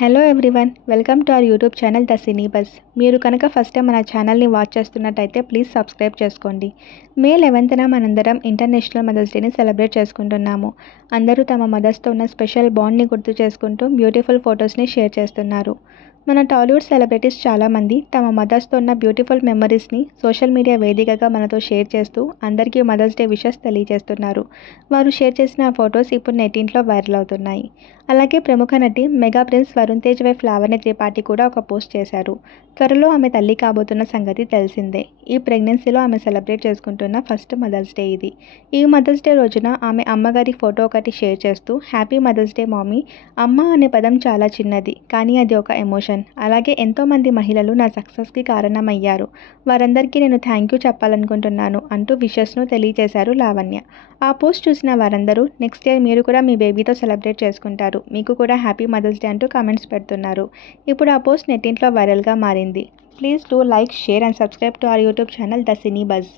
Hello everyone, welcome to our YouTube channel the cine bus. మీరు కనుక first time మన ఛానల్ని వాచ్ చేస్తున్నట్టయితే ప్లీజ్ సబ్స్క్రైబ్ చేసుకోండి. మే 11న మనందరం ఇంటర్నేషనల్ మదర్స్ డేని సెలబ్రేట్ చేసుకుంటున్నాము. అందరూ తమ మదర్స్తో ఉన్న స్పెషల్ బాండ్ని గుర్తు చేసుకుంటూ బ్యూటిఫుల్ ఫొటోస్ని షేర్ చేస్తున్నారు. మన టాలీవుడ్ సెలబ్రిటీస్ చాలామంది తమ మదర్స్తో ఉన్న బ్యూటిఫుల్ మెమరీస్ని సోషల్ మీడియా వేదికగా మనతో షేర్ చేస్తూ అందరికీ మదర్స్ డే విషెస్ తెలియజేస్తున్నారు. వారు షేర్ చేసిన ఆ ఫొటోస్ ఇప్పుడు నెట్టింట్లో వైరల్ అవుతున్నాయి. అలాగే ప్రముఖ నటి mega prince Varun Tej wife Lavanya Tripathi కూడా ఒక పోస్ట్ చేశారు. త్వరలో ఆమె తల్లి కాబోతున్న సంగతి తెలిసిందే. ఈ ప్రెగ్నెన్సీలో ఆమె సెలబ్రేట్ చేసుకుంటున్న ఫస్ట్ మదర్స్ డే ఇది. ఈ మదర్స్ డే రోజున ఆమె అమ్మగారి ఫోటో ఒకటి షేర్ చేస్తూ హ్యాపీ మదర్స్ డే మామీ. అమ్మ అనే పదం చాలా చిన్నది, కానీ అది ఒక ఎమోషన్. అలాగే ఎంతోమంది మహిళలు నా సక్సెస్కి కారణమయ్యారు. వారందరికీ నేను థ్యాంక్ యూ చెప్పాలనుకుంటున్నాను అంటూ విషెస్ను తెలియజేశారు లావణ్య. ఆ పోస్ట్ చూసిన వారందరూ నెక్స్ట్ ఇయర్ మీరు కూడా మీ బేబీతో సెలబ్రేట్ చేసుకుంటారు, మీకు కూడా హ్యాపీ మదర్స్ డే అంటూ కామెంట్స్ పెడుతున్నారు. ఇప్పుడు ఆ పోస్ట్ నెట్టింట్లో వైరల్గా మారింది. Please do like, share and subscribe to our YouTube channel the cine buzz.